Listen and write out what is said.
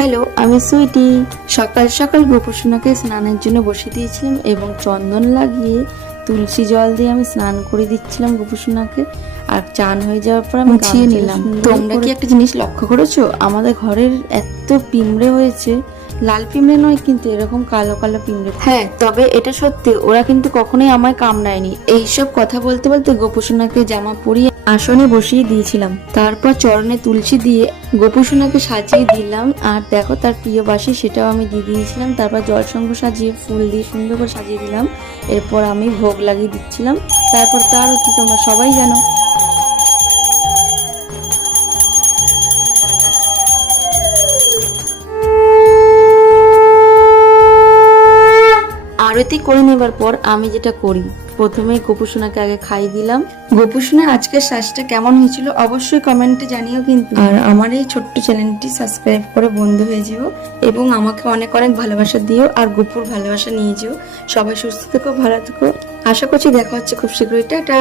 Hello আমি সুইটি। সকাল সকাল গোপসোনাকে স্নানের জন্য বসে দিয়েছিলাম এবং চন্দন লাগিয়ে তুলসী জল দিয়ে আমি স্নান করে দিচ্ছিলাম গোপসোনাকে। আর চান হয়ে যাওয়ার পর আমি মুছিয়ে নিলাম। তোমরা কি একটা জিনিস লক্ষ্য করেছ? আমাদের ঘরের এত পিমড়ে হয়েছে। লাল পিমড়ে নয় কিন্তু এরকম কালো কালো পিমড়ে হ্যাঁ তবে এটা সত্যি, ওরা কিন্তু কখনোই আমায় কামড়ায়নি। এইসব কথা বলতে বলতে গোপসোনাকে জামা পরিয়ে আসনে বসিয়ে দিয়েছিলাম। তারপর চরণে তুলসী দিয়ে গোপসোনাকে সাজিয়ে দিলাম। আর দেখো, তার প্রিয় বাসি সেটাও আমি দিয়ে দিয়েছিলাম। তারপর জলসংঘ সাজিয়ে ফুল দিয়ে সুন্দর করে সাজিয়ে দিলাম। এরপর আমি ভোগ লাগিয়ে দিচ্ছিলাম। তারপর তার কি তোমরা সবাই জানো। আরতি করে নেবার পর আমি যেটা করি, প্রথমে গোপুসোনাকে আগে খাই দিলাম। গোপুসোনা, আজকের শ্বাসটা কেমন হয়েছিল অবশ্যই কমেন্টে জানিও কিন্তু। আর আমার এই ছোট্ট চ্যানেলটি সাবস্ক্রাইব করে বন্ধু হয়ে যেও এবং আমাকে অনেক অনেক ভালোবাসা দিও আর গোপুর ভালোবাসা নিয়ে যেও। সবাই সুস্থ থেকো, ভালো থেকো। আশা করছি দেখা হচ্ছে খুব শীঘ্রই। টাটা!